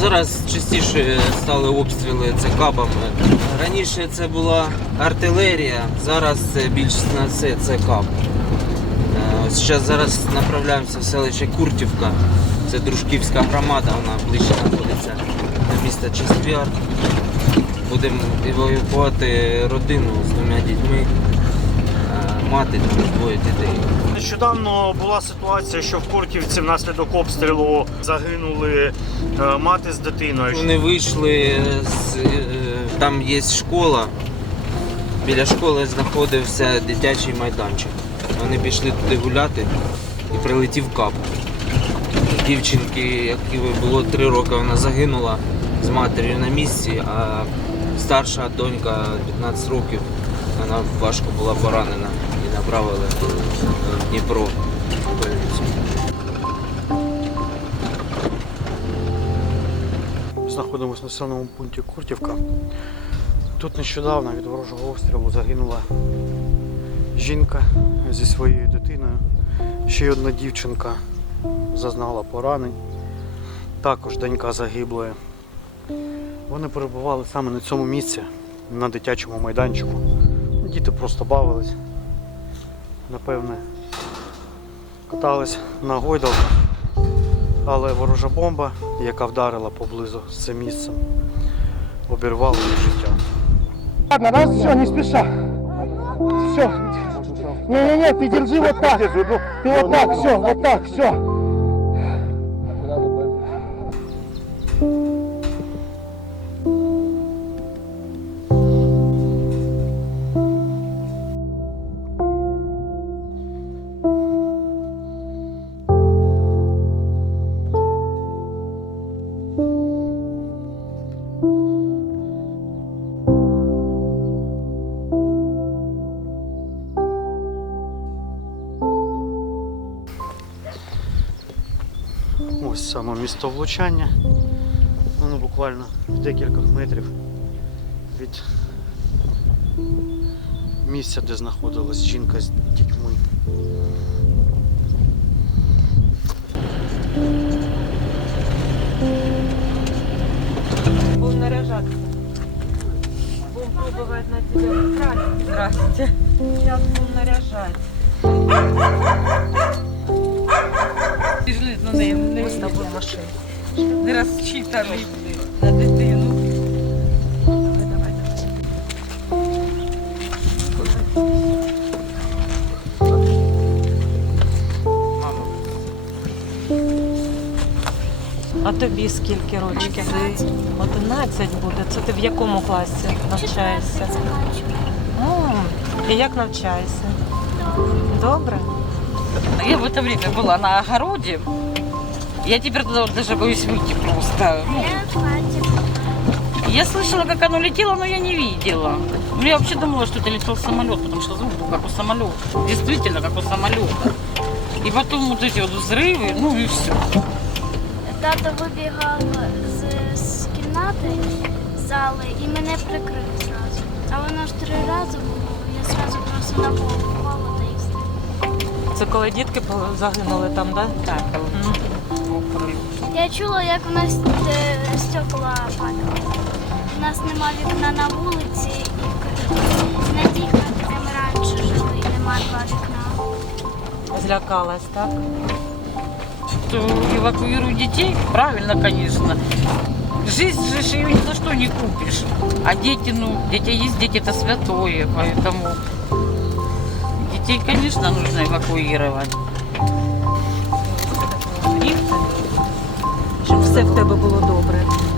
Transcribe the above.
Зараз частіше стали обстріли це кабами. Раніше це була артилерія, зараз це більш на все це каб. Зараз е, зараз направляємося в селище Куртівка. Це Дружківська громада, вона ближче знаходиться до міста Чеспіар. Будемо евакуювати родину з двома дітьми мати двоє дітей. Нещодавно була ситуація, що в Корківці внаслідок обстрілу загинули е, мати з дитиною. Вони вийшли з е, там є школа. Біля школи знаходився дитячий майданчик. Вони пішли туди гуляти і прилетів кап. Дівчинки, які було три роки, вона загинула з матір'ю на місці, а старша донька 15 років, вона важко була поранена направили е, в Дніпро. Знаходимося в населеному пункті Куртівка. Тут нещодавно від ворожого обстрілу загинула жінка зі своєю дитиною. Ще одна дівчинка зазнала поранень. Також донька загиблої. Вони перебували саме на цьому місці, на дитячому майданчику. Діти просто бавились напевне, катались на гойдалках, але ворожа бомба, яка вдарила поблизу з цим місцем, обірвала її життя. Ладно, раз, все, не спіша. Все. Не-не-не, ты держи вот так. Ты вот так, все, вот так, все. Ось саме місто влучання. Воно буквально в декількох метрів від місця, де знаходилась жінка з дітьми. Був наряжатися. Був пробувати на тебе. Здрасте. Зараз був наряжати біжли до неї, не з тобою машини. Не розчитаний на дитину. Давай, давай, давай. А тобі скільки рочків? 11 буде. Це ти в якому класі навчаєшся? І як навчаєшся? Добре? Я в это время была на огороде. Я теперь туда вот даже боюсь выйти просто. Ну, Я слышала, как оно летело, но я не видела. Ну, я вообще думала, что это летел самолет, потому что звук был как у самолета. Действительно, как у самолета. И потом вот эти вот взрывы, ну и все. Тато вибігав з, з кімнати з зали і мене прикрив зразу. А воно ж три рази було, я зразу просто на пол Це коли дітки по- загинули там, так? Так, М. Я чула, як у нас е, стекла падали. У нас нема вікна на вулиці і в коридорі. На тій хаті, де ми раніше жили, нема два вікна. Злякалась, так? что эвакуируют детей, правильно, конечно. Жизнь же ж ее ни за что не купишь. А дети, ну, дети есть, дети это святое, поэтому Детей, конечно, нужно эвакуировать. Щоб все в тебе було добре.